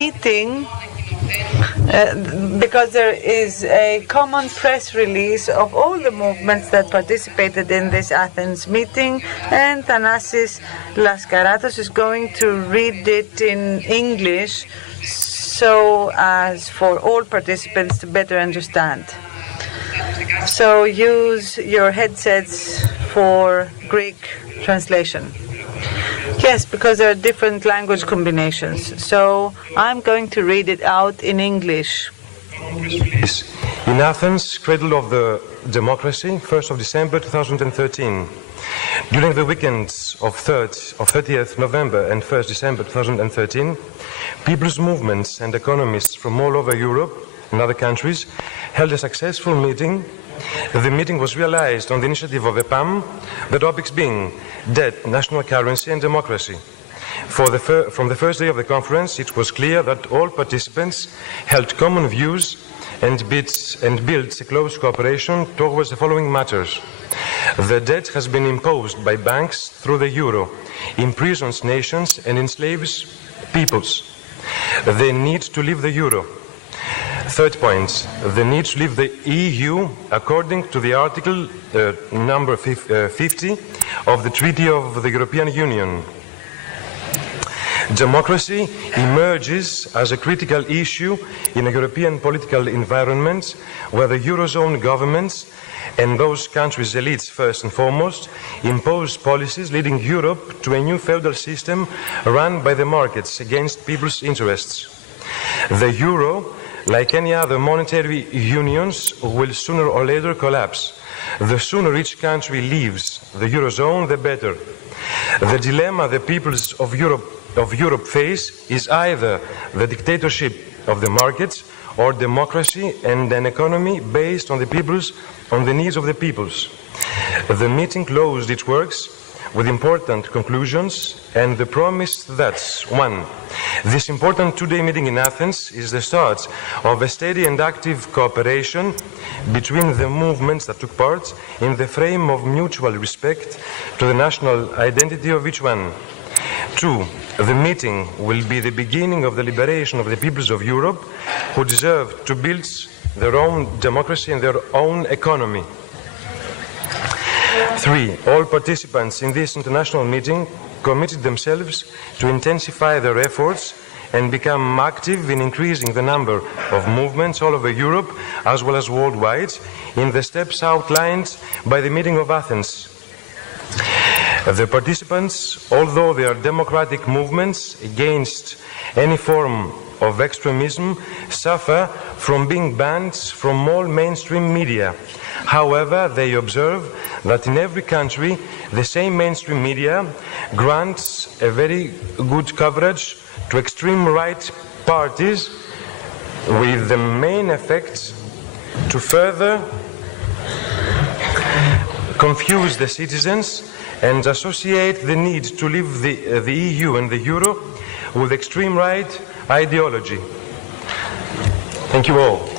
meeting, because there is a common press release of all the movements that participated in this Athens meeting, and Thanasis Laskaratos is going to read it in English so as for all participants to better understand. So use your headsets for Greek translation. Yes, because there are different language combinations. So I'm going to read it out in English. In Athens, cradle of the democracy, 1st of December 2013. During the weekends of 30th November and 1st December 2013, people's movements and economists from all over Europe and other countries held a successful meeting. The meeting was realized on the initiative of EPAM, the topics being debt, national currency, and democracy. From the first day of the conference, it was clear that all participants held common views and built a close cooperation towards the following matters. The debt has been imposed by banks through the euro, imprisons nations and enslaves peoples. They need to leave the euro. Third point, the need to leave the EU according to the article number 50 of the Treaty of the European Union. Democracy emerges as a critical issue in a European political environment where the Eurozone governments and those countries' elites first and foremost impose policies leading Europe to a new feudal system run by the markets against people's interests. The euro, like any other monetary unions, will sooner or later collapse. The sooner each country leaves the Eurozone, the better. The dilemma the peoples of Europe face is either the dictatorship of the markets or democracy and an economy based on the needs of the peoples. The meeting closed its works with important conclusions and the promise that 1. This important two-day meeting in Athens is the start of a steady and active cooperation between the movements that took part in the frame of mutual respect to the national identity of each one. 2. The meeting will be the beginning of the liberation of the peoples of Europe who deserve to build their own democracy and their own economy. 3. All participants in this international meeting committed themselves to intensify their efforts and become active in increasing the number of movements all over Europe as well as worldwide in the steps outlined by the meeting of Athens. The participants, although they are democratic movements against any form of extremism, suffer from being banned from all mainstream media. However, they observe that in every country, the same mainstream media grants a very good coverage to extreme right parties, with the main effect to further confuse the citizens and associate the need to leave the EU and the euro with extreme right ideology. Thank you all.